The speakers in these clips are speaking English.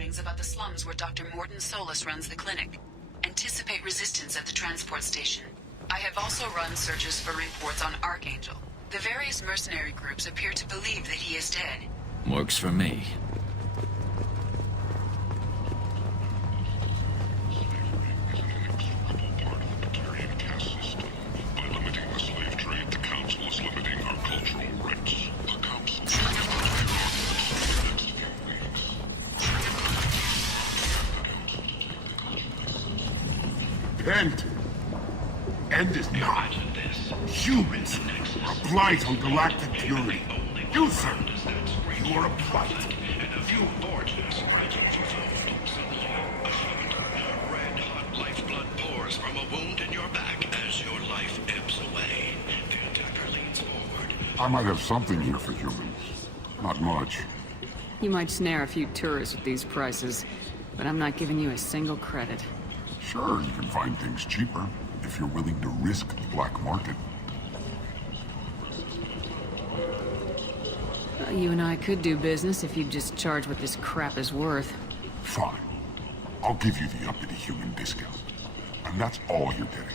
warnings about the slums where Dr. Mordin Solus runs the clinic. Anticipate resistance at the transport station. I have also run searches for reports on Archangel. The various mercenary groups appear to believe that he is dead. Works for me. End is not. Humans are a blight on galactic purity. You, sir, you are a blight. And a few forges granted fulfilled. Red-hot lifeblood pours from a wound in your back as your life ebbs away. The attacker leans forward. I might have something here for humans. Not much. You might snare a few tourists with these prices, but I'm not giving you a single credit. Sure, you can find things cheaper, if you're willing to risk the black market. You and I could do business if you'd just charge what this crap is worth. Fine. I'll give you the uppity human discount. And that's all you're getting.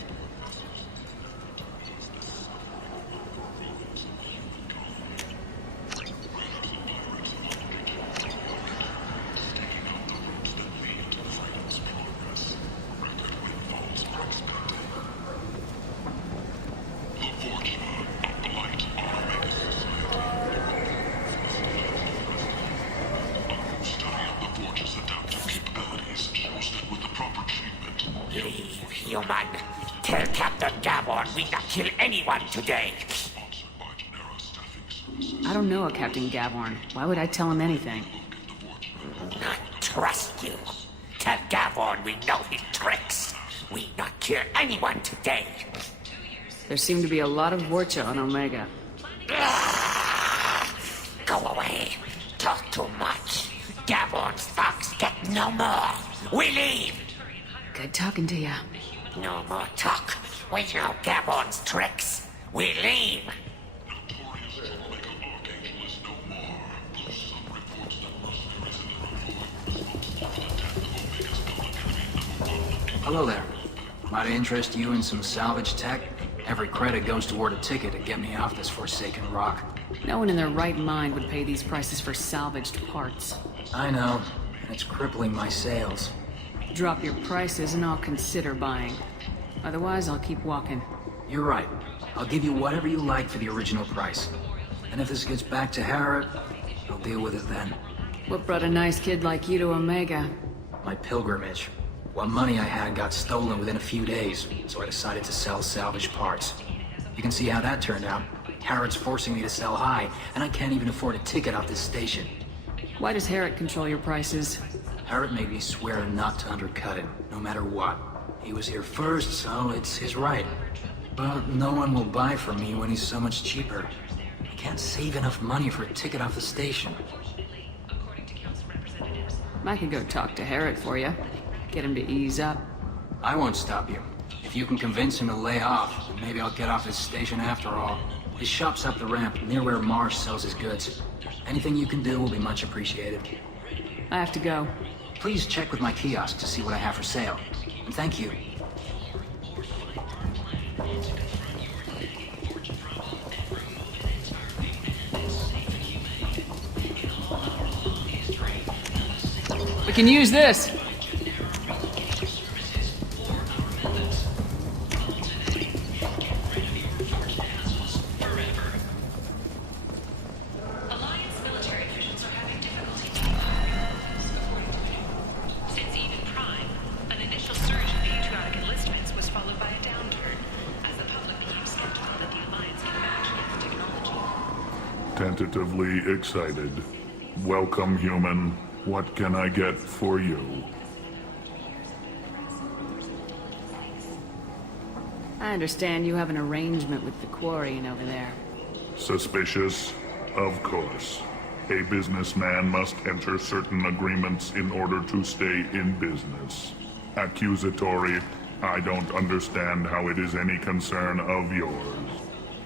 Human, tell Captain Gavon we not kill anyone today. I don't know a Captain Gavorn. Why would I tell him anything? Not trust you. Tell Gavon we know his tricks. We not kill anyone today. There seem to be a lot of Vorcha on Omega. Go away. Talk too much. Gavon's thugs get no more. We leave. Good talking to you. No more talk. We know Gavon's tricks. We leave. Hello there. Might I interest you in some salvage tech? Every credit goes toward a ticket to get me off this forsaken rock. No one in their right mind would pay these prices for salvaged parts. I know, and it's crippling my sales. Drop your prices and I'll consider buying. Otherwise, I'll keep walking. You're right. I'll give you whatever you like for the original price. And if this gets back to Harrod, I'll deal with it then. What brought a nice kid like you to Omega? My pilgrimage. What money I had got stolen within a few days, so I decided to sell salvaged parts. You can see how that turned out. Harrod's forcing me to sell high, and I can't even afford a ticket off this station. Why does Harrod control your prices? Harrod made me swear not to undercut him, no matter what. He was here first, so it's his right. But no one will buy from me when he's so much cheaper. I can't save enough money for a ticket off the station. I could go talk to Harrod for you. Get him to ease up. I won't stop you. If you can convince him to lay off, then maybe I'll get off this station after all. His shop's up the ramp, near where Marsh sells his goods. Anything you can do will be much appreciated. I have to go. Please check with my kiosk to see what I have for sale. And thank you. We can use this. Tentatively excited. Welcome, human. What can I get for you? I understand you have an arrangement with the Quarian over there. Suspicious? Of course. A businessman must enter certain agreements in order to stay in business. Accusatory? I don't understand how it is any concern of yours.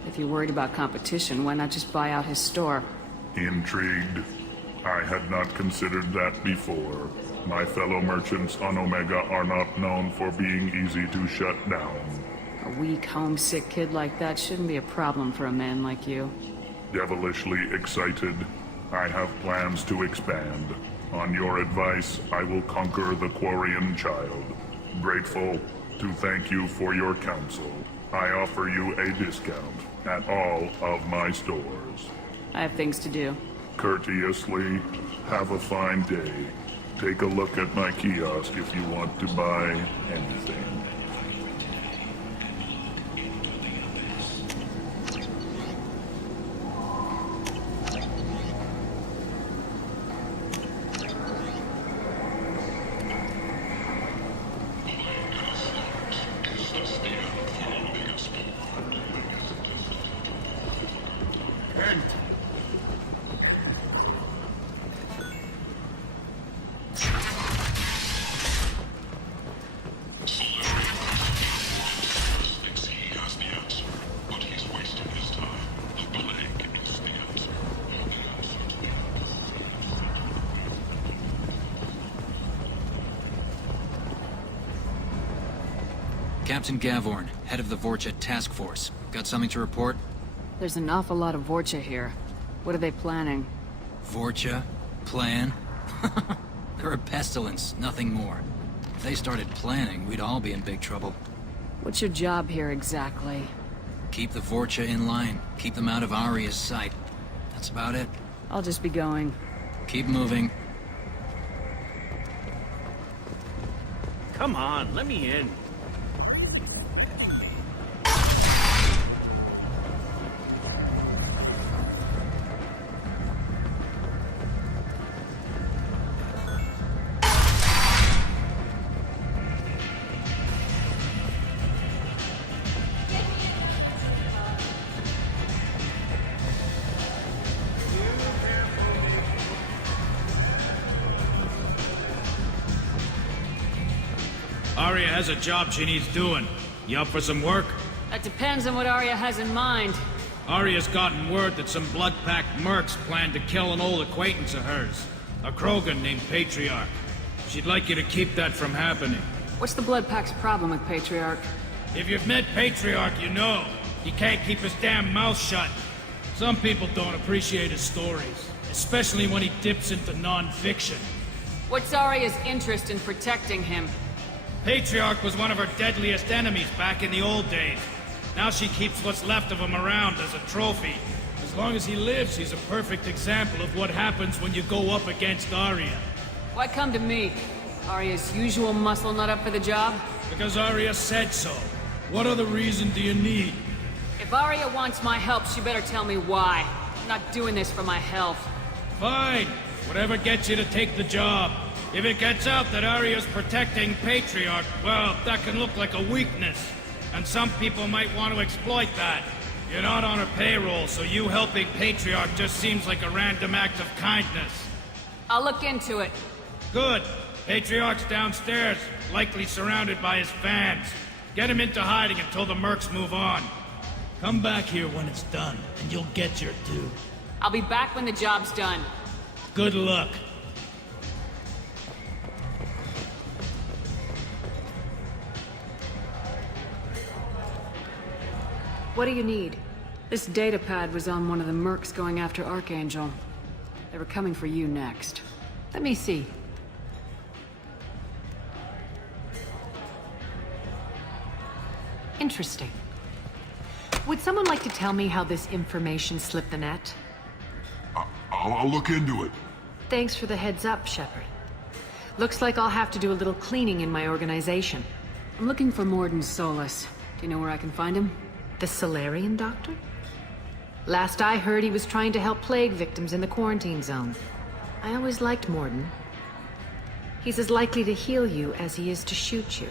If you're worried about competition, why not just buy out his store? Intrigued? I had not considered that before. My fellow merchants on Omega are not known for being easy to shut down. A weak, homesick kid like that shouldn't be a problem for a man like you. Devilishly excited. I have plans to expand. On your advice, I will conquer the Quarian child. Grateful to thank you for your counsel. I offer you a discount at all of my stores. I have things to do. Courteously, have a fine day. Take a look at my kiosk if you want to buy anything. Captain Gavorn, head of the Vorcha task force. Got something to report? There's an awful lot of Vorcha here. What are they planning? Vorcha? Plan? They're a pestilence, nothing more. If they started planning, we'd all be in big trouble. What's your job here exactly? Keep the Vorcha in line. Keep them out of Aria's sight. That's about it. I'll just be going. Keep moving. Come on, let me in. Arya has a job she needs doing. You up for some work? That depends on what Arya has in mind. Arya's gotten word that some blood-packed mercs plan to kill an old acquaintance of hers. A Krogan named Patriarch. She'd like you to keep that from happening. What's the Blood Pack's problem with Patriarch? If you've met Patriarch, you know. He can't keep his damn mouth shut. Some people don't appreciate his stories. Especially when he dips into non-fiction. What's Arya's interest in protecting him? Patriarch was one of her deadliest enemies back in the old days. Now she keeps what's left of him around as a trophy. As long as he lives, he's a perfect example of what happens when you go up against Arya. Why come to me? Arya's usual muscle not up for the job? Because Arya said so. What other reason do you need? If Arya wants my help, she better tell me why. I'm not doing this for my health. Fine. Whatever gets you to take the job. If it gets out that Arya's protecting Patriarch, well, that can look like a weakness. And some people might want to exploit that. You're not on her payroll, so you helping Patriarch just seems like a random act of kindness. I'll look into it. Good. Patriarch's downstairs, likely surrounded by his fans. Get him into hiding until the mercs move on. Come back here when it's done, and you'll get your due. I'll be back when the job's done. Good luck. What do you need? This datapad was on one of the mercs going after Archangel. They were coming for you next. Let me see. Interesting. Would someone like to tell me how this information slipped the net? I'll look into it. Thanks for the heads up, Shepard. Looks like I'll have to do a little cleaning in my organization. I'm looking for Mordin Solus. Do you know where I can find him? The Solarian doctor? Last I heard, he was trying to help plague victims in the quarantine zone. I always liked Mordin. He's as likely to heal you as he is to shoot you.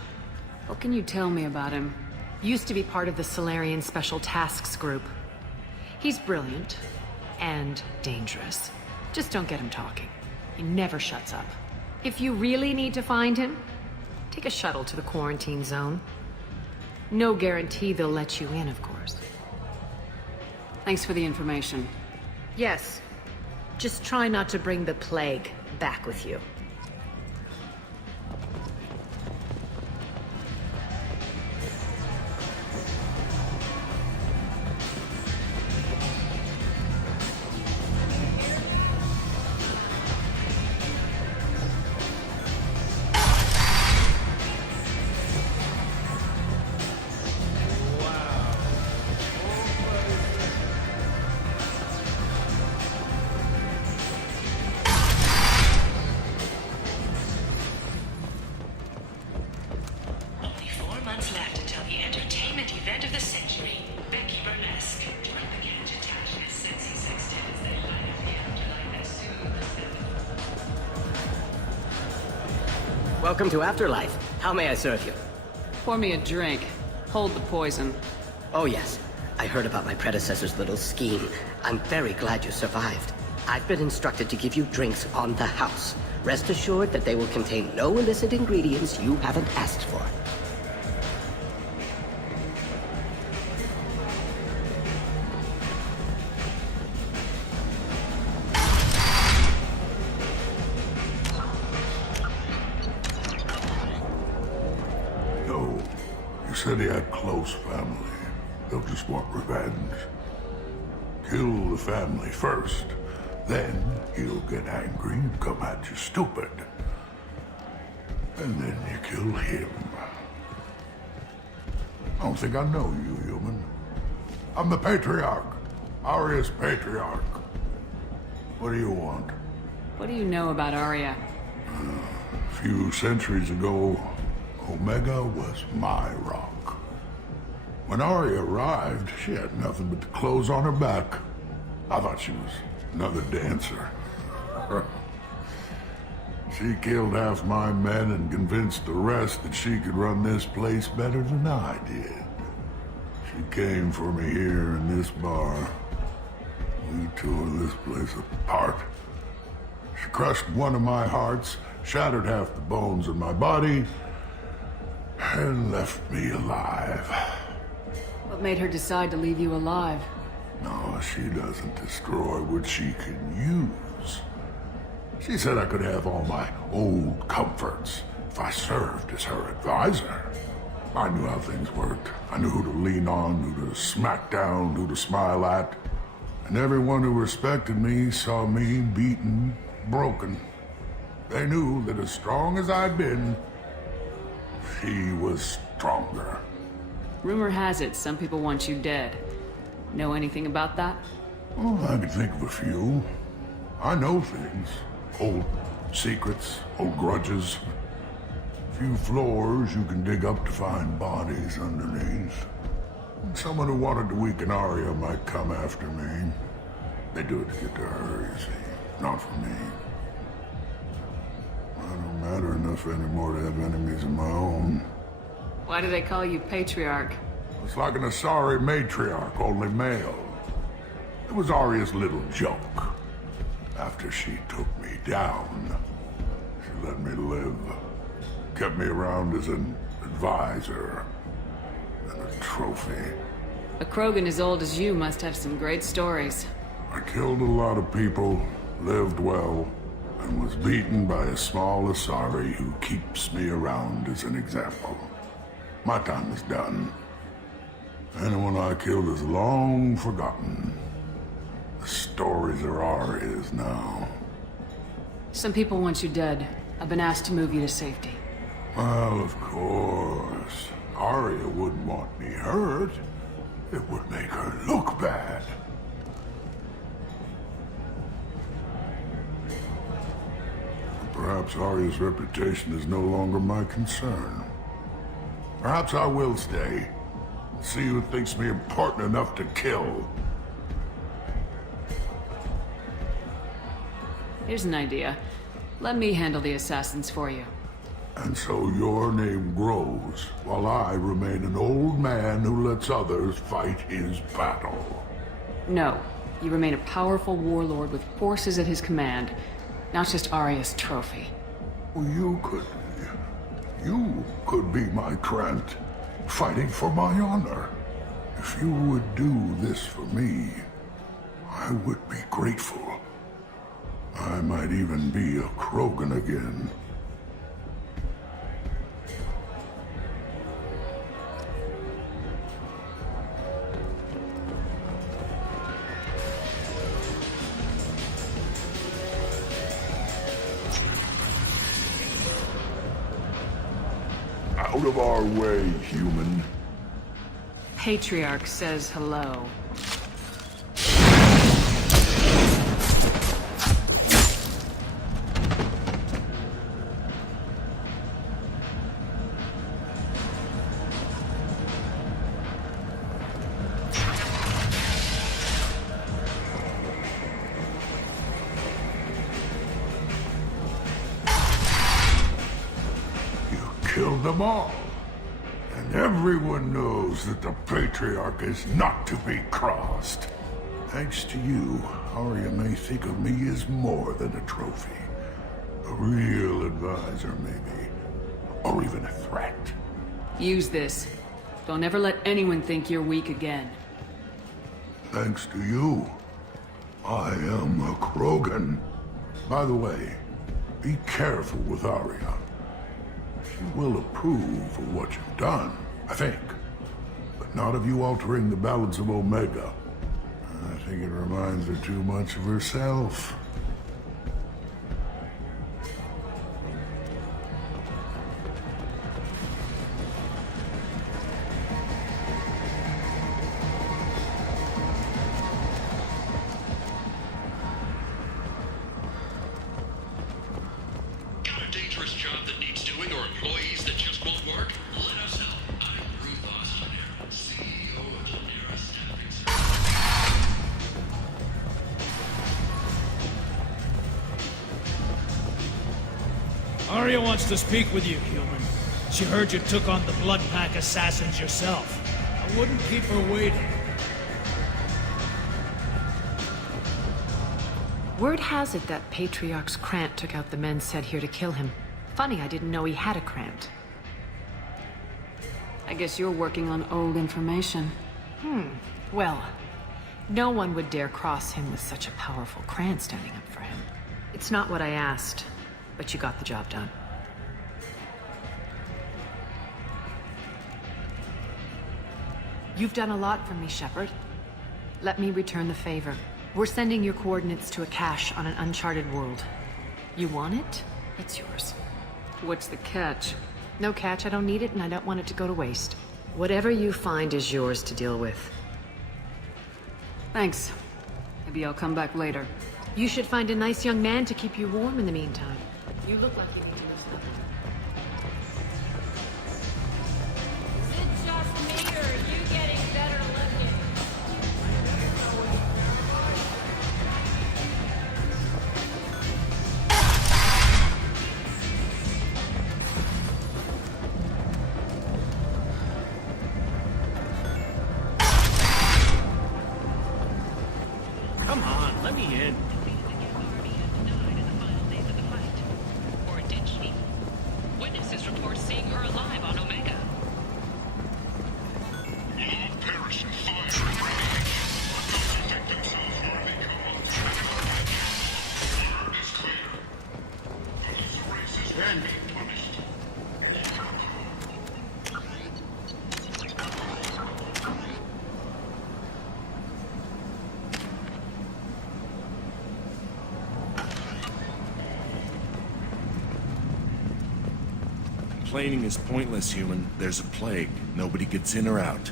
What can you tell me about him? Used to be part of the Solarian Special Tasks Group. He's brilliant. And dangerous. Just don't get him talking. He never shuts up. If you really need to find him, take a shuttle to the quarantine zone. No guarantee they'll let you in, of course. Thanks for the information. Yes. Just try not to bring the plague back with you. Only 4 months left until the entertainment event of the century. Becky Burlesque. One began to touch as sexy sexted as they light up the afterlife and soon. Welcome to Afterlife. How may I serve you? Pour me a drink. Hold the poison. Oh yes, I heard about my predecessor's little scheme. I'm very glad you survived. I've been instructed to give you drinks on the house. Rest assured that they will contain no illicit ingredients you haven't asked for. No, you said he had close family. They'll just want revenge. Kill the family first. Then he'll get angry and come at you stupid. And then you kill him. I don't think I know you, human. I'm the Patriarch. Aria's Patriarch. What do you want? What do you know about Arya? A few centuries ago, Omega was my rock. When Arya arrived, she had nothing but the clothes on her back. I thought she was another dancer. She killed half my men and convinced the rest that she could run this place better than I did. She came for me here in this bar. We tore this place apart. She crushed one of my hearts, shattered half the bones in my body, and left me alive. What made her decide to leave you alive? No, she doesn't destroy what she can use. She said I could have all my old comforts if I served as her advisor. I knew how things worked. I knew who to lean on, who to smack down, who to smile at. And everyone who respected me saw me beaten, broken. They knew that as strong as I'd been, she was stronger. Rumor has it some people want you dead. Know anything about that? Oh, I could think of a few. I know things. Old secrets, old grudges. A few floors you can dig up to find bodies underneath. Someone who wanted to weaken Arya might come after me. They do it to get to her, you see. Not for me. I don't matter enough anymore to have enemies of my own. Why do they call you Patriarch? It's like an Asari matriarch, only male. It was Arya's little joke. After she took me down, she let me live. Kept me around as an advisor and a trophy. A Krogan as old as you must have some great stories. I killed a lot of people, lived well, and was beaten by a small Asari who keeps me around as an example. My time is done. Anyone I killed is long forgotten. The stories are Arya's now. Some people want you dead. I've been asked to move you to safety. Well, of course. Arya wouldn't want me hurt. It would make her look bad. Perhaps Arya's reputation is no longer my concern. Perhaps I will stay. See who thinks me important enough to kill. Here's an idea. Let me handle the assassins for you. And so your name grows, while I remain an old man who lets others fight his battle. No. You remain a powerful warlord with forces at his command, not just Arya's trophy. Well, you could be my Trent, fighting for my honor. If you would do this for me, I would be grateful. I might even be a Krogan again. Out of our way, human. Patriarch says hello. Killed them all. And everyone knows that the Patriarch is not to be crossed. Thanks to you, Arya may think of me as more than a trophy. A real advisor, maybe. Or even a threat. Use this. Don't ever let anyone think you're weak again. Thanks to you, I am a Krogan. By the way, be careful with Arya. She will approve of what you've done, I think. But not of you altering the balance of Omega. I think it reminds her too much of herself. Got a dangerous job that needs doing or employees that just won't work? Let us know. I'm Ruthos Lanera, CEO of Lanera Staffing Services. Arya wants to speak with you, human. She heard you took on the Blood Pack assassins yourself. I wouldn't keep her waiting. Word has it that Patriarch's Krant took out the men sent here to kill him. Funny, I didn't know he had a Krant. I guess you're working on old information. Well, no one would dare cross him with such a powerful Krant standing up for him. It's not what I asked, but you got the job done. You've done a lot for me, Shepard. Let me return the favor. We're sending your coordinates to a cache on an uncharted world. You want it? It's yours. What's the catch? No catch, I don't need it, and I don't want it to go to waste. Whatever you find is yours to deal with. Thanks. Maybe I'll come back later. You should find a nice young man to keep you warm in the meantime. You look like you need to do something. Is it just me, or are you getting better looking? Come on, let me in. Or did she? Witnesses report seeing her alive on Omega. Will all perish in fire and radiation, but those who think themselves worthy come on through. Word is clear. Unless the race is ready to be punished. Complaining is pointless, human. There's a plague. Nobody gets in or out.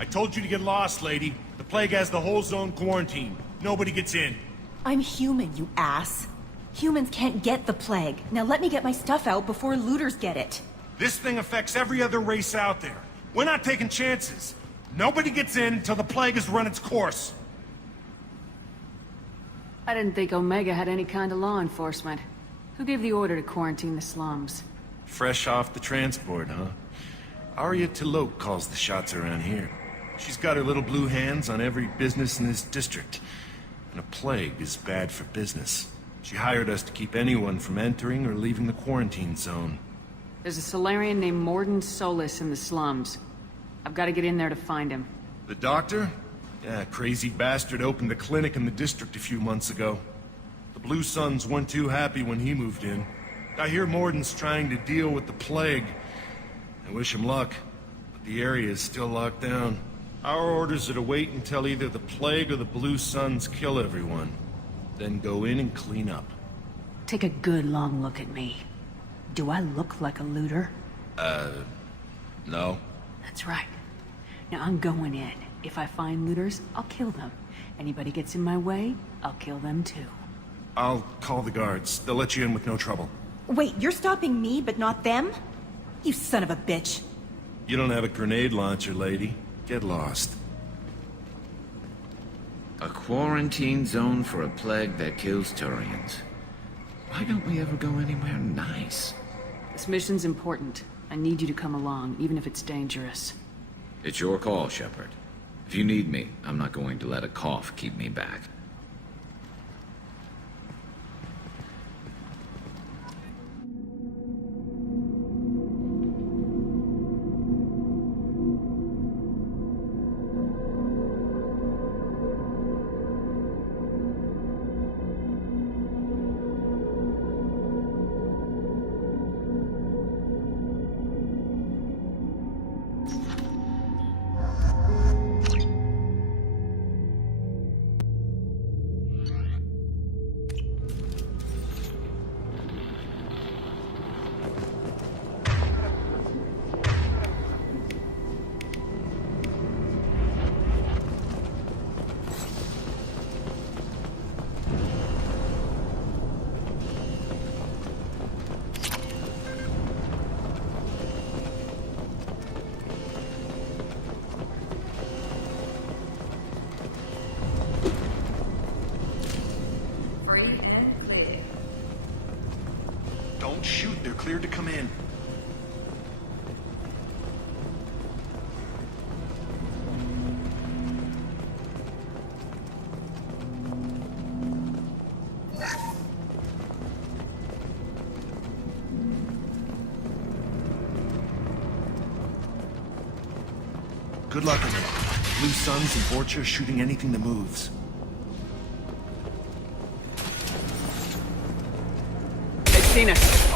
I told you to get lost, lady. The plague has the whole zone quarantined. Nobody gets in. I'm human, you ass. Humans can't get the plague. Now let me get my stuff out before looters get it. This thing affects every other race out there. We're not taking chances. Nobody gets in until the plague has run its course. I didn't think Omega had any kind of law enforcement. Who gave the order to quarantine the slums? Fresh off the transport, huh? Arya T'Loak calls the shots around here. She's got her little blue hands on every business in this district. And a plague is bad for business. She hired us to keep anyone from entering or leaving the quarantine zone. There's a Solarian named Mordin Solus in the slums. I've got to get in there to find him. The doctor? Yeah, crazy bastard opened a clinic in the district a few months ago. The The Blue Suns weren't too happy when he moved in. I hear Mordin's trying to deal with the plague. I wish him luck, but the area is still locked down. Our orders are to wait until either the plague or the Blue Suns kill everyone. Then go in and clean up. Take a good long look at me. Do I look like a looter? No. That's right. Now I'm going in. If I find looters, I'll kill them. Anybody gets in my way, I'll kill them too. I'll call the guards. They'll let you in with no trouble. Wait, you're stopping me, but not them? You son of a bitch. You don't have a grenade launcher, lady. Get lost. A quarantine zone for a plague that kills Turians. Why don't we ever go anywhere nice? This mission's important. I need you to come along, even if it's dangerous. It's your call, Shepard. If you need me, I'm not going to let a cough keep me back. Don't shoot. They're cleared to come in. Good luck, everyone. Blue Suns and Vorcha shooting anything that moves. They've seen us.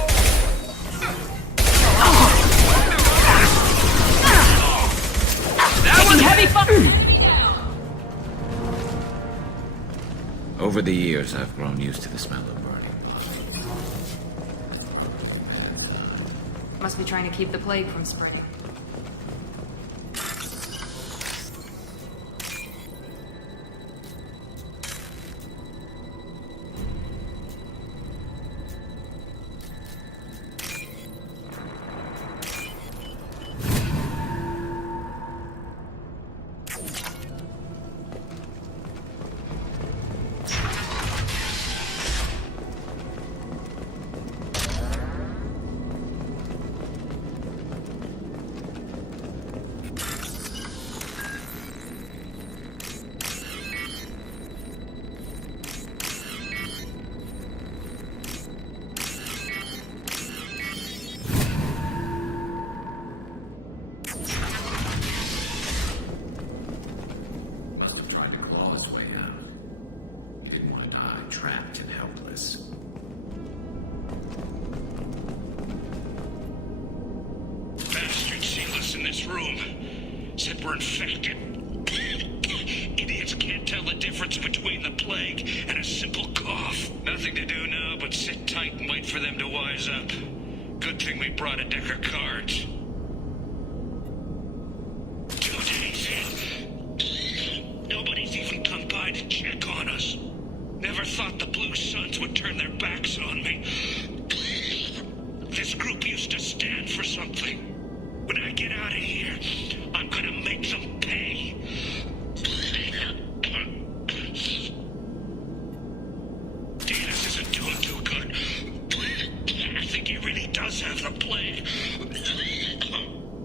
That was heavy fire! Over the years, I've grown used to the smell of burning blood. Must be trying to keep the plague from spreading. We're infected. Idiots can't tell the difference between the plague and a simple cough. Nothing to do now but sit tight and wait for them to wise up. Good thing we brought a deck of cards. 2 days in. Nobody's even come by to check on us. Never thought the Blue Suns would turn their backs on me. This group used to stand for something. When I get out of here, I'm gonna make them pay. Danis isn't doing too good. I think he really does have the plague.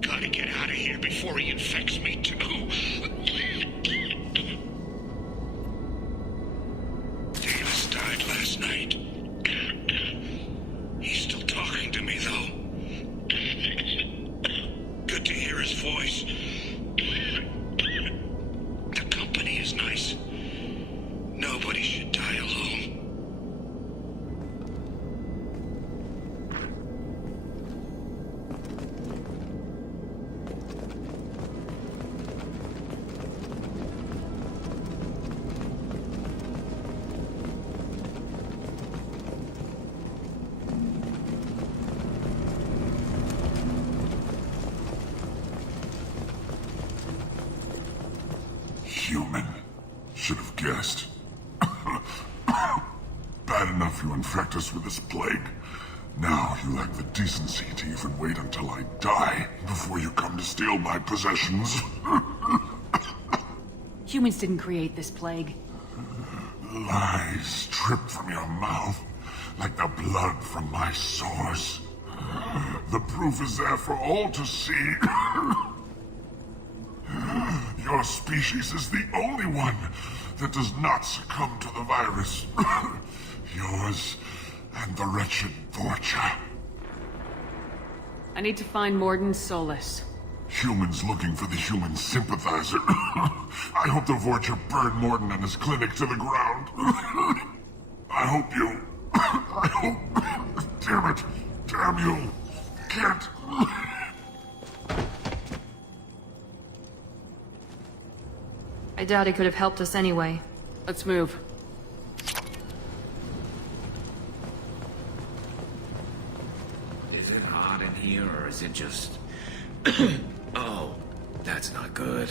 Gotta get out of here before he infects me too. Danis died last night. He's still talking to me, though. Good to hear his voice. The company is nice. Nobody should die alone. Human. Should have guessed. Bad enough you infect us with this plague. Now you lack the decency to even wait until I die before you come to steal my possessions. Humans didn't create this plague. Lies drip from your mouth like the blood from my sores. The proof is there for all to see. Your species is the only one that does not succumb to the virus. Yours and the wretched Vorcha. I need to find Mordin Solus. Humans looking for the human sympathizer. I hope the Vorcha burn Mordin and his clinic to the ground. I hope you... I hope... Damn it. Damn you. Can't... I doubt he could have helped us anyway. Let's move. Is it hot in here, or is it just... Oh, that's not good.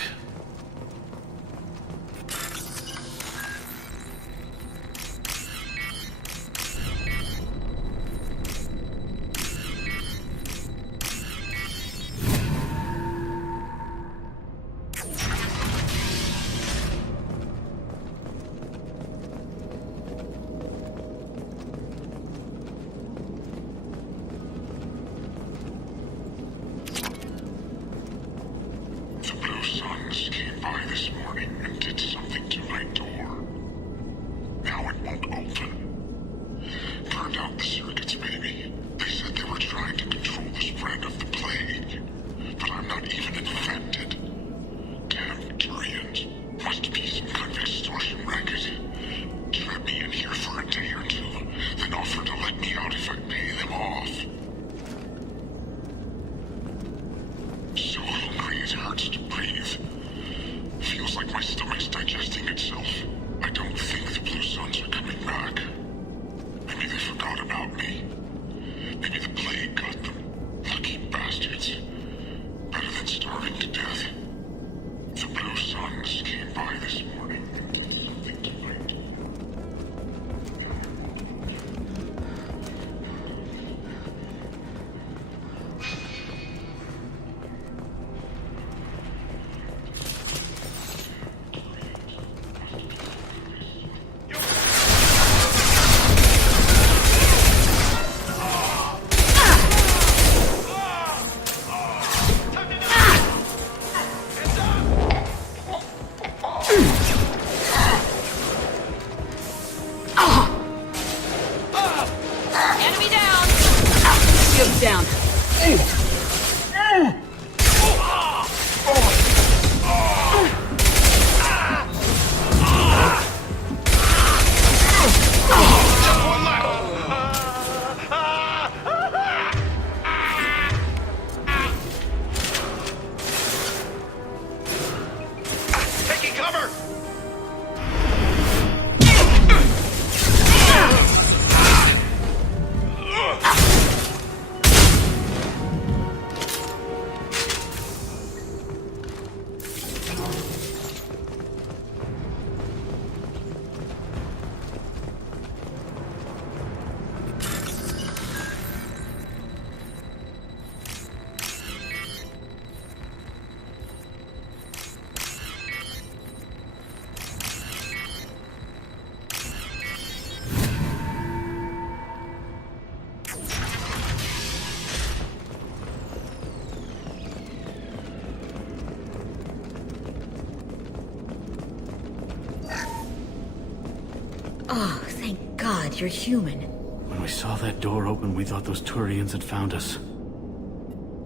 Oh, thank God you're human. When we saw that door open, we thought those Turians had found us.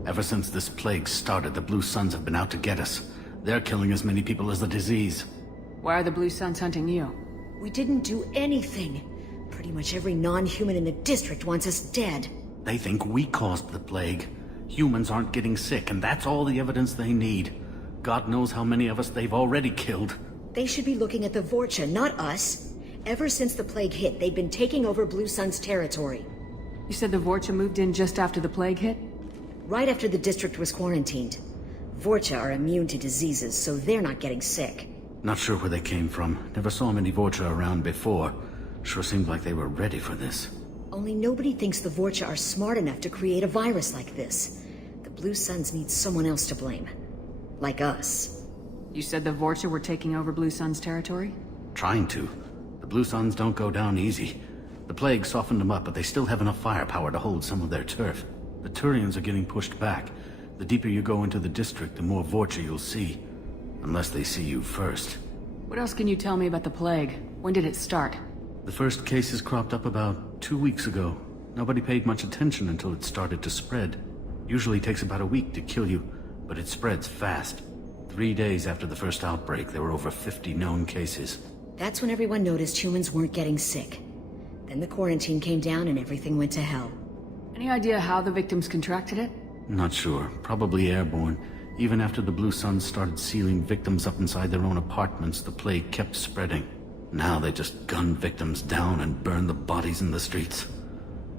Ever since this plague started, the Blue Suns have been out to get us. They're killing as many people as the disease. Why are the Blue Suns hunting you? We didn't do anything. Pretty much every non-human in the district wants us dead. They think we caused the plague. Humans aren't getting sick, and that's all the evidence they need. God knows how many of us they've already killed. They should be looking at the Vorcha, not us. Ever since the plague hit, they've been taking over Blue Sun's territory. You said the Vorcha moved in just after the plague hit? Right after the district was quarantined. Vorcha are immune to diseases, so they're not getting sick. Not sure where they came from. Never saw many Vorcha around before. Sure seemed like they were ready for this. Only nobody thinks the Vorcha are smart enough to create a virus like this. The Blue Suns need someone else to blame. Like us. You said the Vorcha were taking over Blue Sun's territory? Trying to. The Blue Suns don't go down easy. The plague softened them up, but they still have enough firepower to hold some of their turf. The Turians are getting pushed back. The deeper you go into the district, the more Vorcha you'll see. Unless they see you first. What else can you tell me about the plague? When did it start? The first cases cropped up about 2 weeks ago. Nobody paid much attention until it started to spread. Usually takes about a week to kill you, but it spreads fast. 3 days after the first outbreak, there were over 50 known cases. That's when everyone noticed humans weren't getting sick. Then the quarantine came down and everything went to hell. Any idea how the victims contracted it? Not sure. Probably airborne. Even after the Blue Suns started sealing victims up inside their own apartments, the plague kept spreading. Now they just gun victims down and burn the bodies in the streets.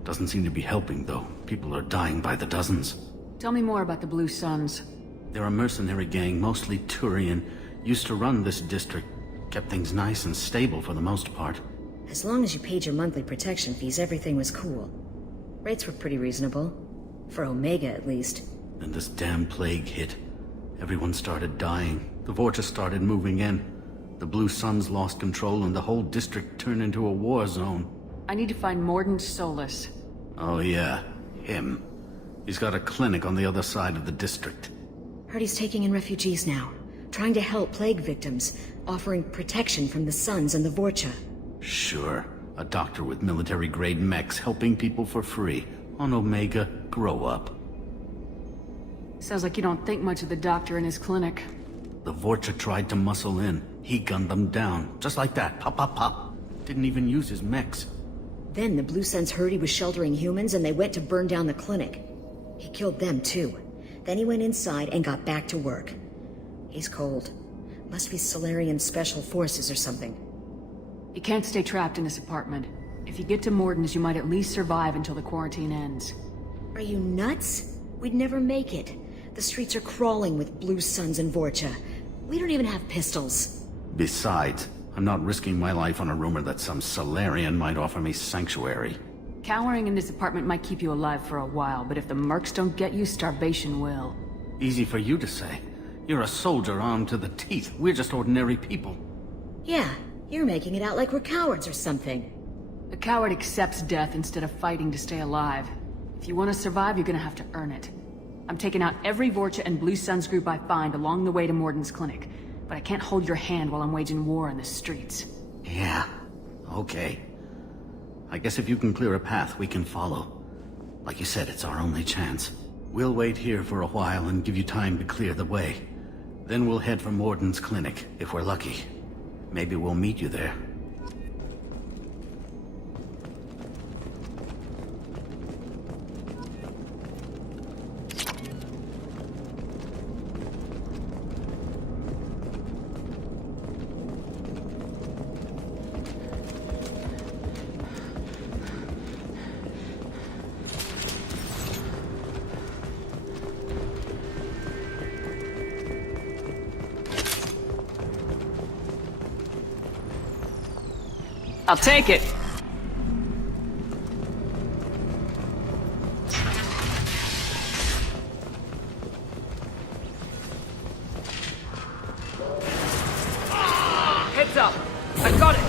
Doesn't seem to be helping, though. People are dying by the dozens. Tell me more about the Blue Suns. They're a mercenary gang, mostly Turian. Used to run this district. Kept things nice and stable for the most part. As long as you paid your monthly protection fees, everything was cool. Rates were pretty reasonable. For Omega, at least. Then this damn plague hit. Everyone started dying. The Vorcha started moving in. The Blue Suns lost control and the whole district turned into a war zone. I need to find Mordin Solus. Oh yeah, him. He's got a clinic on the other side of the district. Heard he's taking in refugees now. Trying to help plague victims. Offering protection from the Suns and the Vorcha. Sure. A doctor with military-grade mechs helping people for free. On Omega, grow up. Sounds like you don't think much of the doctor in his clinic. The Vorcha tried to muscle in. He gunned them down. Just like that. Pop, pop, pop. Didn't even use his mechs. Then the Blue Suns heard he was sheltering humans and they went to burn down the clinic. He killed them too. Then he went inside and got back to work. He's cold. Must be Solarian Special Forces or something. You can't stay trapped in this apartment. If you get to Mordin's, you might at least survive until the quarantine ends. Are you nuts? We'd never make it. The streets are crawling with Blue Suns and Vorcha. We don't even have pistols. Besides, I'm not risking my life on a rumor that some Solarian might offer me sanctuary. Cowering in this apartment might keep you alive for a while, but if the mercs don't get you, starvation will. Easy for you to say. You're a soldier armed to the teeth. We're just ordinary people. Yeah, you're making it out like we're cowards or something. A coward accepts death instead of fighting to stay alive. If you want to survive, you're gonna have to earn it. I'm taking out every Vorcha and Blue Suns group I find along the way to Mordin's clinic. But I can't hold your hand while I'm waging war in the streets. Yeah, okay. I guess if you can clear a path, we can follow. Like you said, it's our only chance. We'll wait here for a while and give you time to clear the way. Then we'll head for Mordin's clinic, if we're lucky. Maybe we'll meet you there. I'll take it. Heads up. I got it.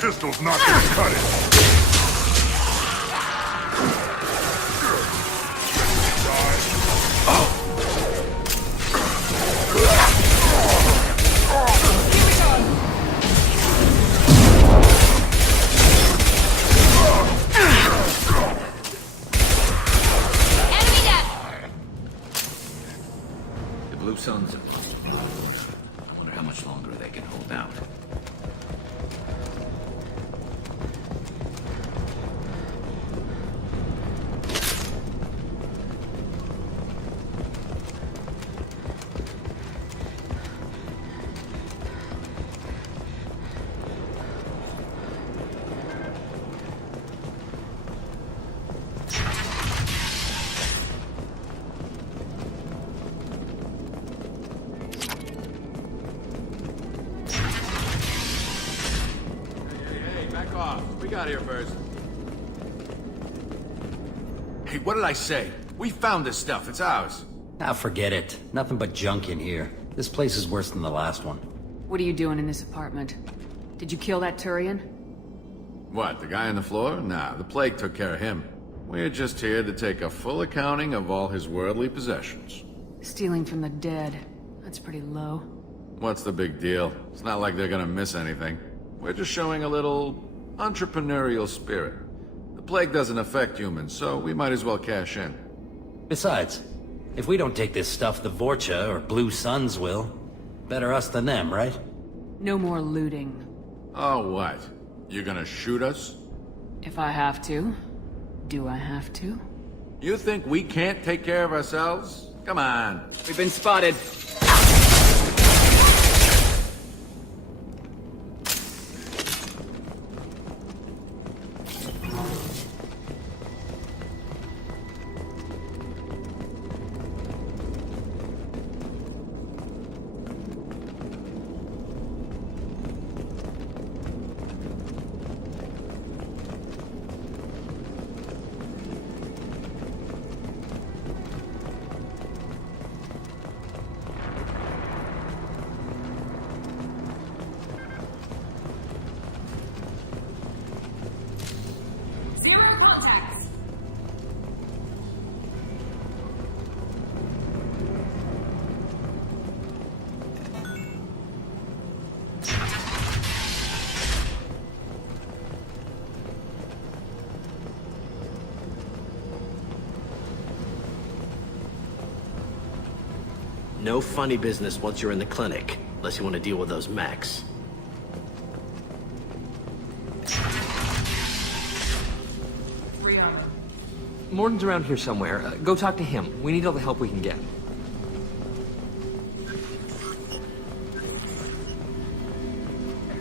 pistol's not gonna cut it. The Blue Suns have lost. I wonder how much longer they can hold out. We got here first. Hey, what did I say? We found this stuff. It's ours. Ah, forget it. Nothing but junk in here. This place is worse than the last one. What are you doing in this apartment? Did you kill that Turian? What, the guy on the floor? Nah, the plague took care of him. We're just here to take a full accounting of all his worldly possessions. Stealing from the dead. That's pretty low. What's the big deal? It's not like they're gonna miss anything. We're just showing a little entrepreneurial spirit. The plague doesn't affect humans, so we might as well cash in. Besides, if we don't take this stuff, the Vorcha or Blue Suns will. Better us than them, right? No more looting. Oh, what? You gonna shoot us? If I have to. Do I have to? You think we can't take care of ourselves? Come on. We've been spotted. No funny business once you're in the clinic, unless you want to deal with those mechs. Mordin's around here somewhere. Go talk to him. We need all the help we can get.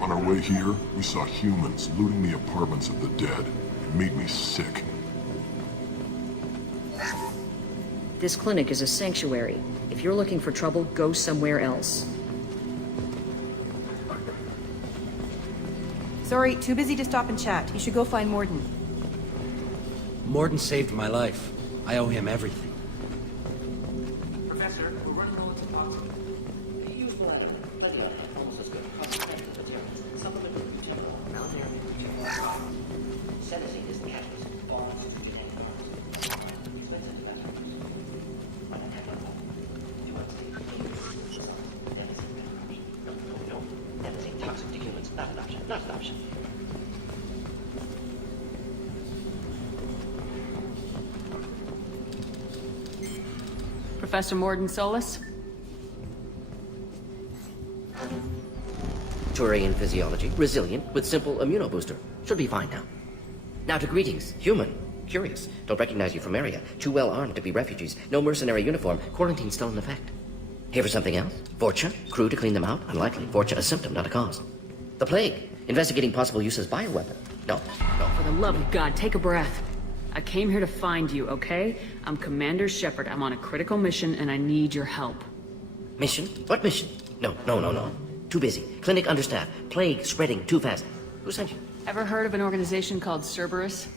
On our way here, we saw humans looting the apartments of the dead. It made me sick. This clinic is a sanctuary. If you're looking for trouble, go somewhere else. Sorry, too busy to stop and chat. You should go find Mordin. Mordin saved my life. I owe him everything. Professor, we're running low on oxygen. Use more item. Almost as good. Concentrated materials. Supplemental material. Malarial material. Senescence is the catalyst. All genetic parts. Expensive materials. No, that is a toxic to humans. Not an option. Not an option. Professor Mordin Solus? Turian physiology, resilient, with simple immunobooster. Should be fine now. Now to greetings, human. Curious. Don't recognize you from area. Too well armed to be refugees. No mercenary uniform. Quarantine still in effect. Here for something else? Vorcha? Crew to clean them out? Unlikely. Vorcha a symptom, not a cause. The plague. Investigating possible use as bioweapon. No. For the love of God, take a breath. I came here to find you, okay? I'm Commander Shepard. I'm on a critical mission, and I need your help. Mission? What mission? No. Too busy. Clinic understaffed. Plague spreading too fast. Who sent you? Ever heard of an organization called Cerberus?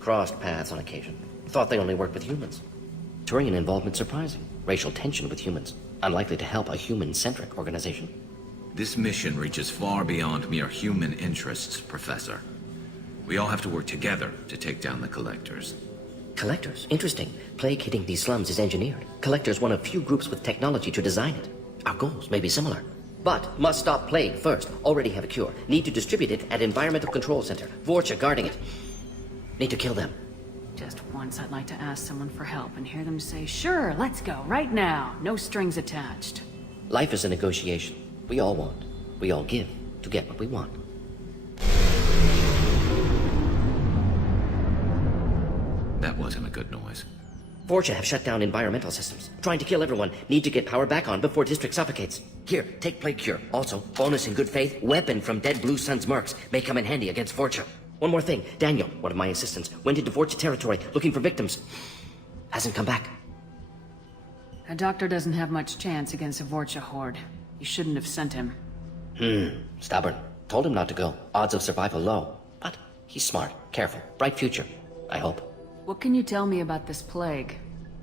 Crossed paths on occasion. Thought they only worked with humans. Turian involvement surprising. Racial tension with humans. Unlikely to help a human-centric organization. This mission reaches far beyond mere human interests, Professor. We all have to work together to take down the Collectors. Collectors? Interesting. Plague hitting these slums is engineered. Collectors one of few groups with technology to design it. Our goals may be similar. But must stop plague first. Already have a cure. Need to distribute it at Environmental Control Center. Vorcha guarding it. Need to kill them. Just once I'd like to ask someone for help and hear them say, sure, let's go, right now. No strings attached. Life is a negotiation. We all want. We all give to get what we want. That wasn't a good noise. Vorcha have shut down environmental systems. Trying to kill everyone. Need to get power back on before district suffocates. Here, take plague cure. Also, bonus in good faith, weapon from dead Blue Sun's mercs. May come in handy against Vorcha. One more thing. Daniel, one of my assistants, went into Vorcha territory looking for victims. Hasn't come back. A doctor doesn't have much chance against a Vorcha horde. You shouldn't have sent him. Stubborn. Told him not to go. Odds of survival low. But he's smart, careful, bright future. I hope. What can you tell me about this plague?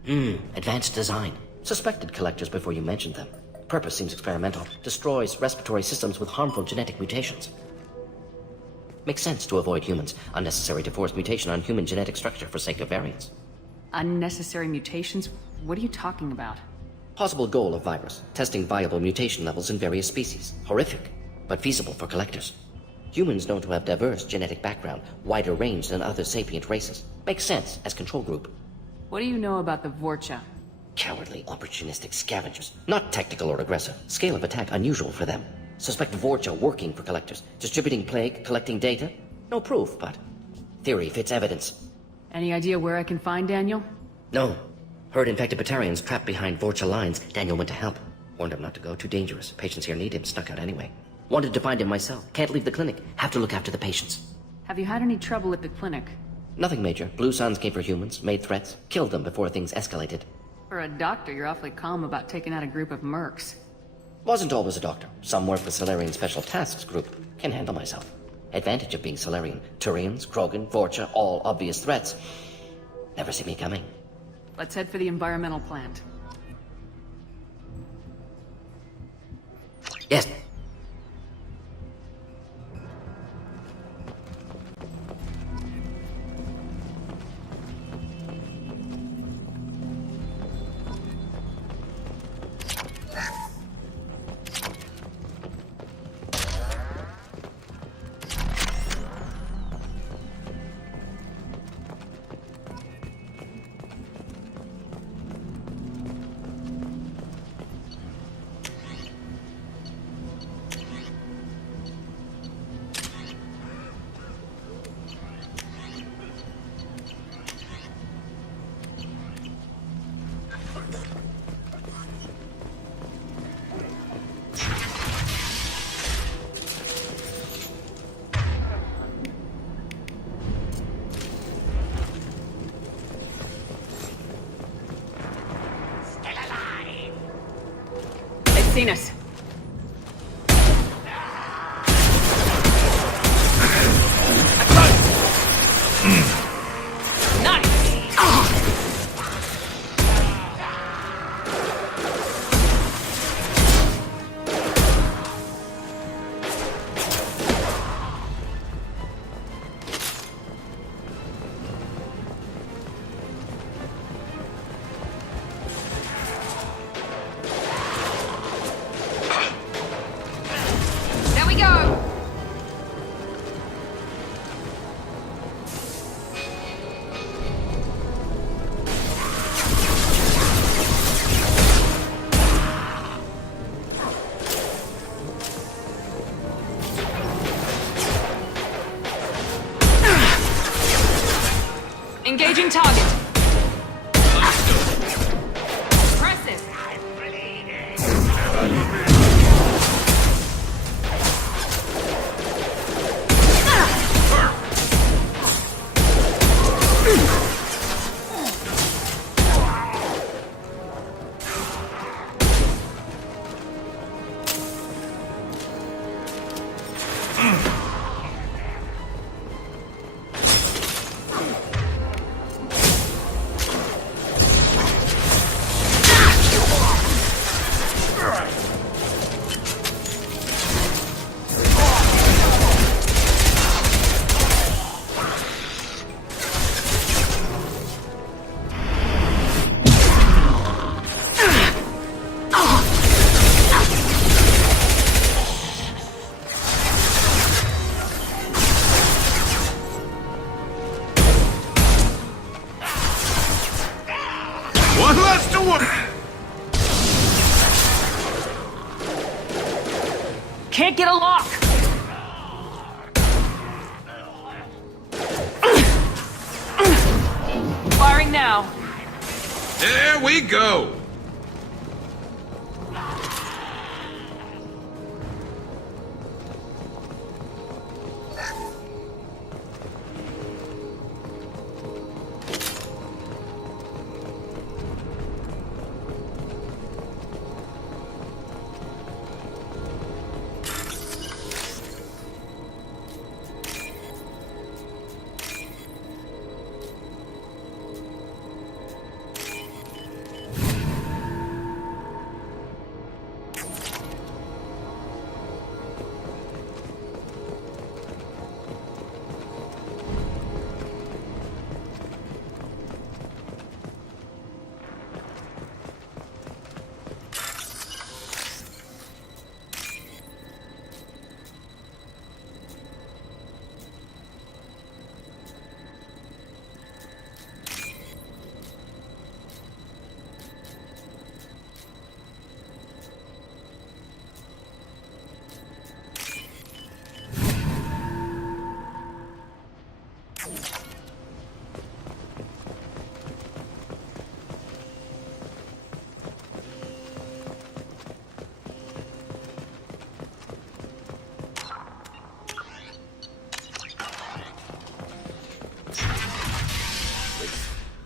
Advanced design. Suspected collectors before you mentioned them. Purpose seems experimental. Destroys respiratory systems with harmful genetic mutations. Makes sense to avoid humans. Unnecessary to force mutation on human genetic structure for sake of variants. Unnecessary mutations? What are you talking about? Possible goal of virus. Testing viable mutation levels in various species. Horrific, but feasible for collectors. Humans known to have diverse genetic background, wider range than other sapient races. Makes sense as control group. What do you know about the Vorcha? Cowardly, opportunistic scavengers. Not tactical or aggressive. Scale of attack unusual for them. Suspect Vorcha working for collectors. Distributing plague, collecting data. No proof, but theory fits evidence. Any idea where I can find Daniel? No. Heard infected Batarians trapped behind Vorcha lines. Daniel went to help. Warned him not to go, too dangerous. Patients here need him, stuck out anyway. Wanted to find him myself. Can't leave the clinic. Have to look after the patients. Have you had any trouble at the clinic? Nothing major. Blue Suns came for humans, made threats, killed them before things escalated. For a doctor, you're awfully calm about taking out a group of mercs. Wasn't always a doctor. Some work with Solarian Special Tasks Group. Can handle myself. Advantage of being Solarian. Turians, Krogan, Vorcha, all obvious threats. Never see me coming. Let's head for the environmental plant. Yes. Seen us. Engaging target. Impressive. Can't get a lock! Firing now. There we go!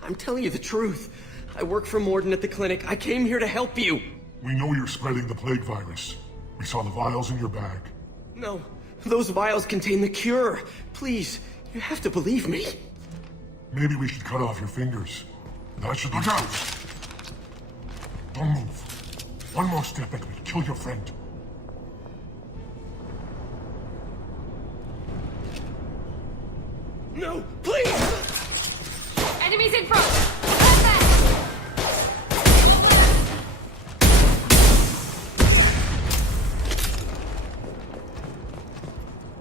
I'm telling you the truth. I work for Mordin at the clinic. I came here to help you. We know you're spreading the plague virus. We saw the vials in your bag. No, those vials contain the cure. Please, you have to believe me. Maybe we should cut off your fingers. That should be... Look out! Don't move. One more step and we'll kill your friend. No, please! Enemies in front!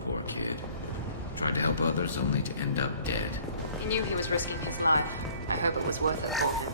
Poor kid. Tried to help others only to end up dead. He knew he was risking his life. I hope it was worth it for him.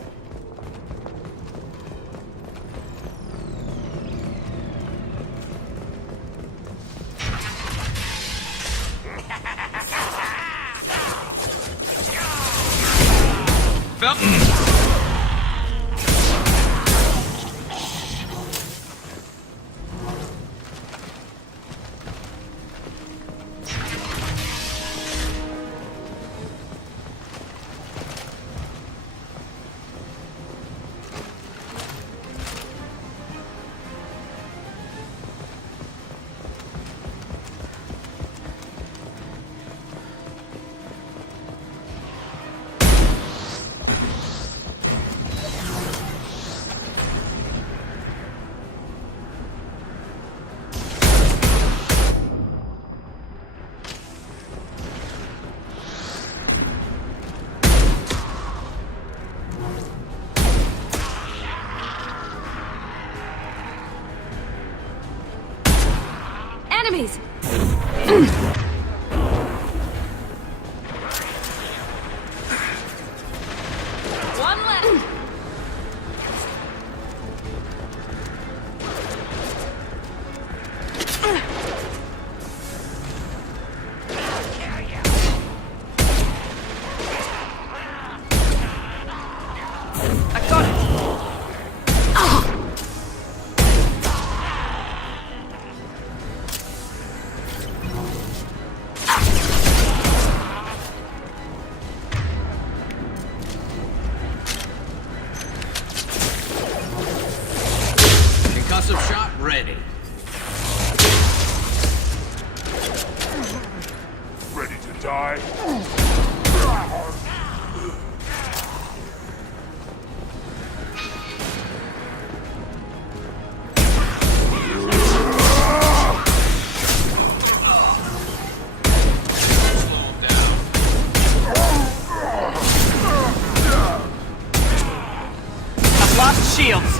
Enemies! One left! I got it! Concussive shot ready. Ready to die? I've lost shields!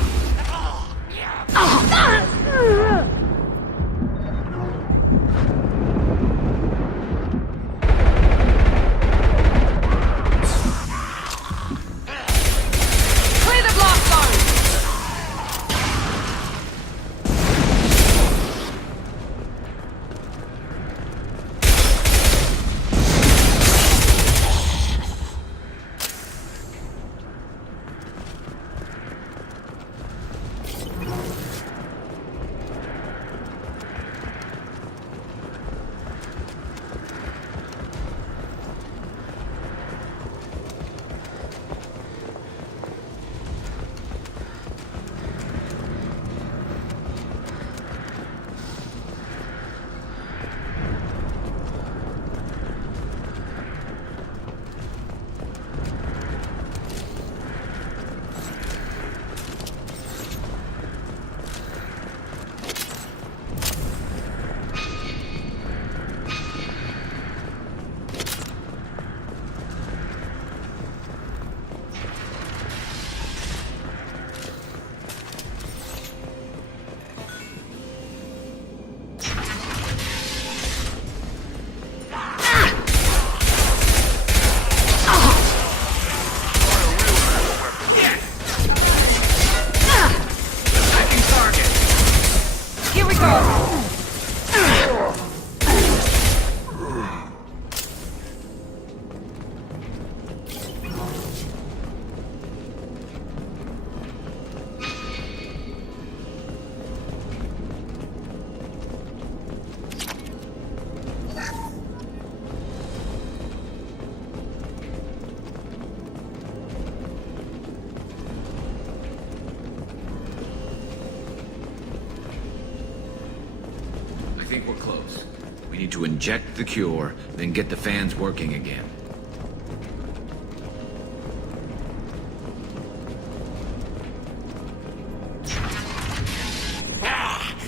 need to inject the cure, then get the fans working again.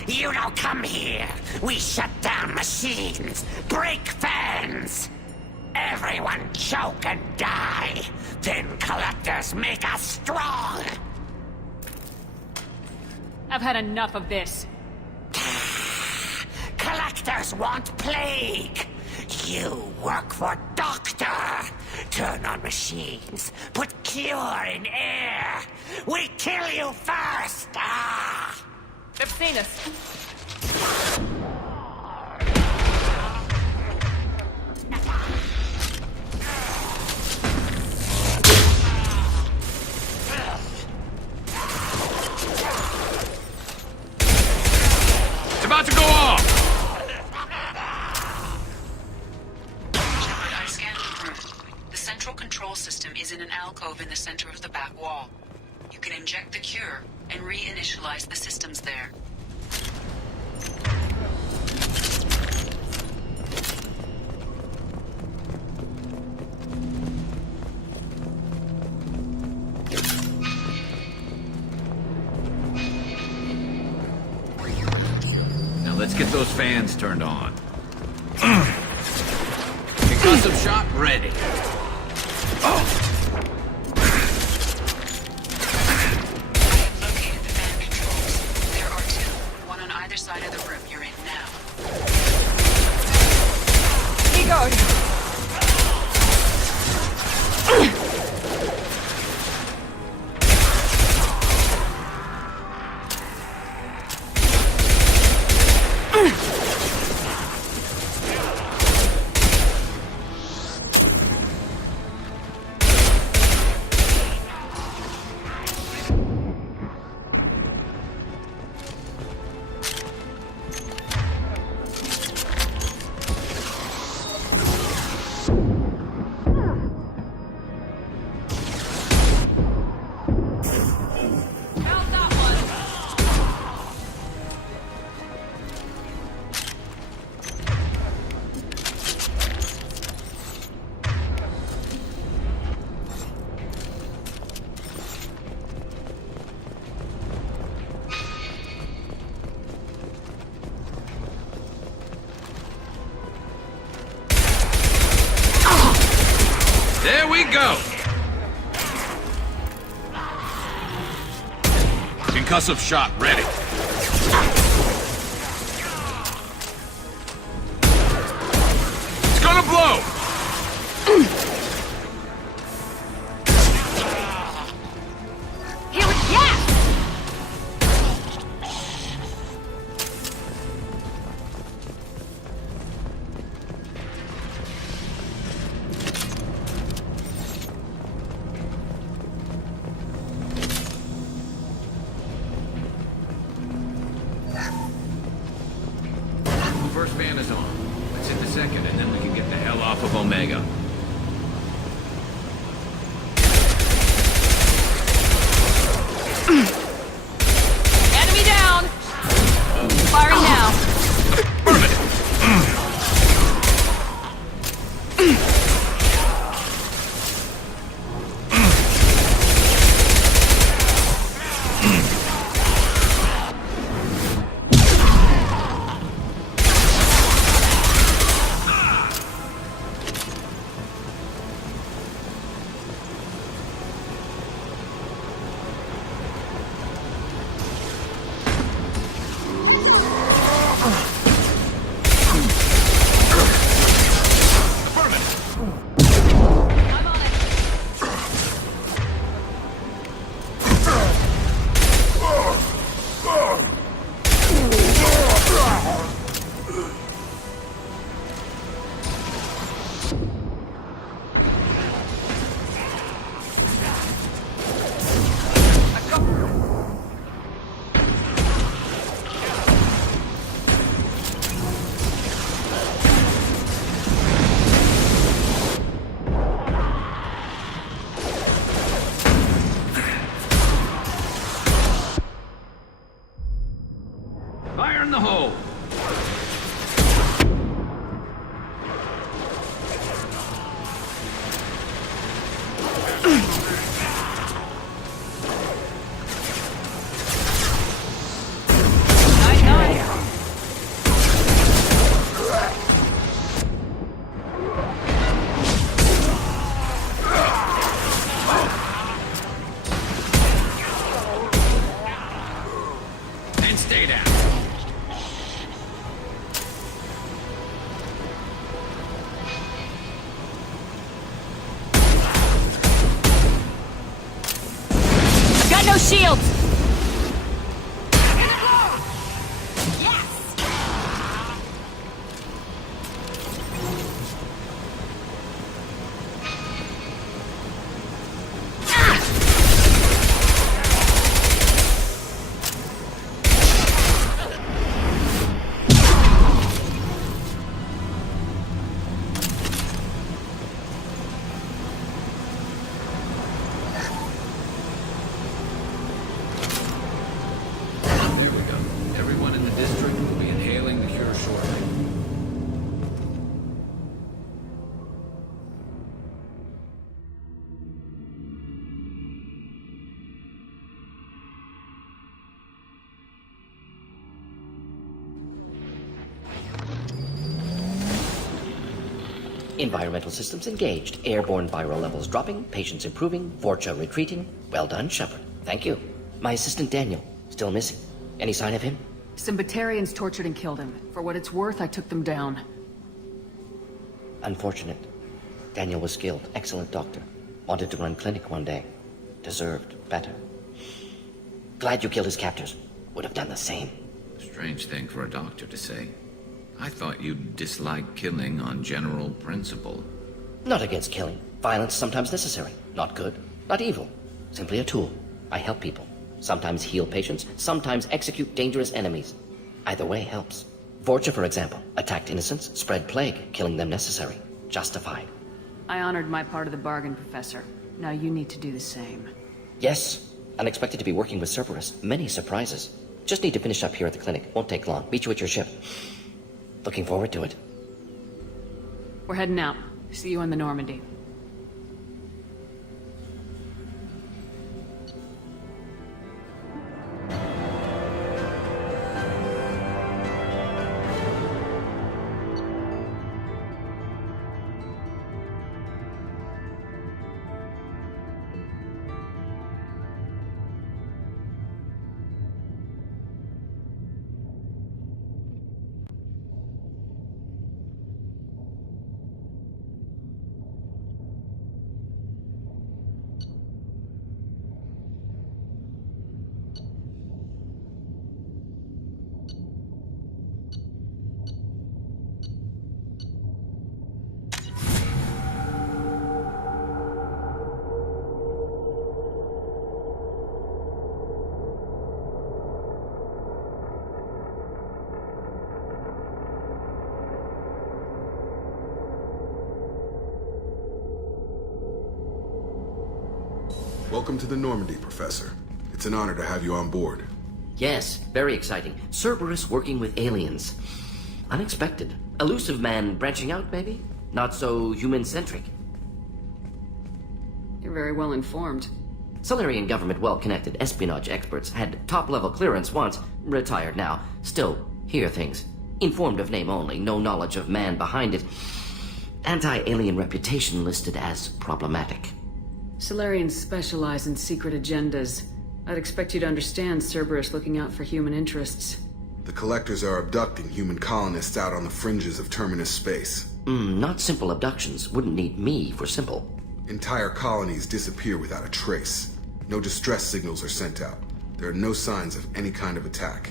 You don't come here. We shut down machines, break fans. Everyone choke and die. Then collectors make us strong. I've had enough of this. Collectors want plague. You work for Doctor. Turn on machines. Put cure in air. We kill you first. They've seen us. It's about to go off! Shepard, I've scanned the room. The central control system is in an alcove in the center of the back wall. You can inject the cure and reinitialize the systems there. Now let's get those fans turned on. Concussive shot ready. Located the fan controls. There are two, one on either side of the room you're in now. He goes. There we go! Concussive shot ready. It's gonna blow! Here we yeah! First fan is on. Let's hit the second, and then we can get the hell off of Omega. Enemy down! Firing now. those shields! Environmental systems engaged. Airborne viral levels dropping. Patients improving. Vorcha retreating. Well done, Shepard. Thank you. My assistant Daniel, still missing. Any sign of him? Some Batarians tortured and killed him. For what it's worth, I took them down. Unfortunate. Daniel was skilled. Excellent doctor. Wanted to run clinic one day. Deserved better. Glad you killed his captors. Would have done the same. Strange thing for a doctor to say. I thought you disliked killing on general principle. Not against killing. Violence sometimes necessary. Not good, not evil. Simply a tool. I help people. Sometimes heal patients, sometimes execute dangerous enemies. Either way helps. Vorcha, for example, attacked innocents, spread plague, killing them necessary. Justified. I honored my part of the bargain, Professor. Now you need to do the same. Yes. Unexpected to be working with Cerberus. Many surprises. Just need to finish up here at the clinic. Won't take long. Meet you at your ship. Looking forward to it. We're heading out. See you on the Normandy. Welcome to the Normandy, Professor. It's an honor to have you on board. Yes, very exciting. Cerberus working with aliens. Unexpected. Elusive man branching out, maybe? Not so human-centric. You're very well informed. Solarian government well-connected espionage experts had top-level clearance once, retired now. Still, hear things. Informed of name only, no knowledge of man behind it. Anti-alien reputation listed as problematic. Solarians specialize in secret agendas. I'd expect you to understand Cerberus looking out for human interests. The Collectors are abducting human colonists out on the fringes of Terminus space. Not simple abductions. Wouldn't need me for simple. Entire colonies disappear without a trace. No distress signals are sent out. There are no signs of any kind of attack.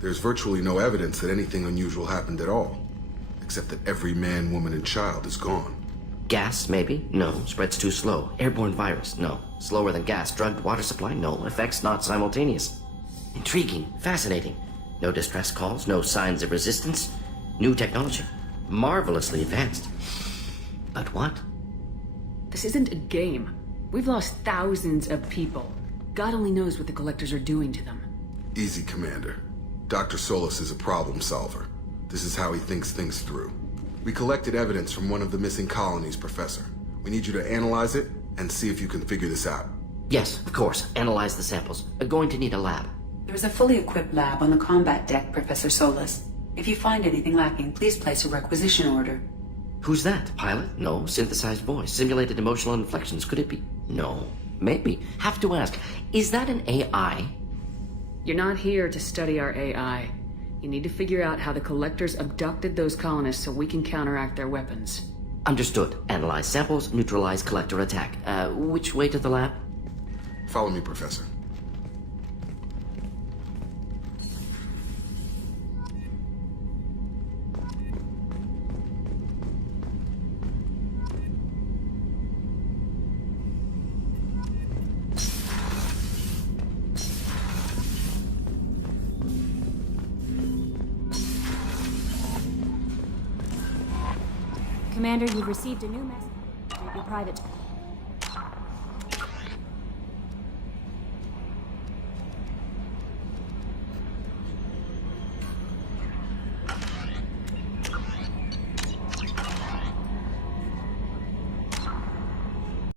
There's virtually no evidence that anything unusual happened at all. Except that every man, woman, and child is gone. Gas, maybe? No. Spreads too slow. Airborne virus? No. Slower than gas. Drugged water supply? No. Effects not simultaneous. Intriguing. Fascinating. No distress calls. No signs of resistance. New technology. Marvelously advanced. But what? This isn't a game. We've lost thousands of people. God only knows what the Collectors are doing to them. Easy, Commander. Dr. Solus is a problem solver. This is how he thinks things through. We collected evidence from one of the missing colonies, Professor. We need you to analyze it and see if you can figure this out. Yes, of course. Analyze the samples. Going to need a lab. There's a fully equipped lab on the combat deck, Professor Solus. If you find anything lacking, please place a requisition order. Who's that? Pilot? No. Synthesized voice. Simulated emotional inflections. Could it be? No. Maybe. Have to ask. Is that an AI? You're not here to study our AI. You need to figure out how the Collectors abducted those colonists so we can counteract their weapons. Understood. Analyze samples, neutralize Collector attack. Which way to the lab? Follow me, Professor. Commander, you've received a new message. Your private...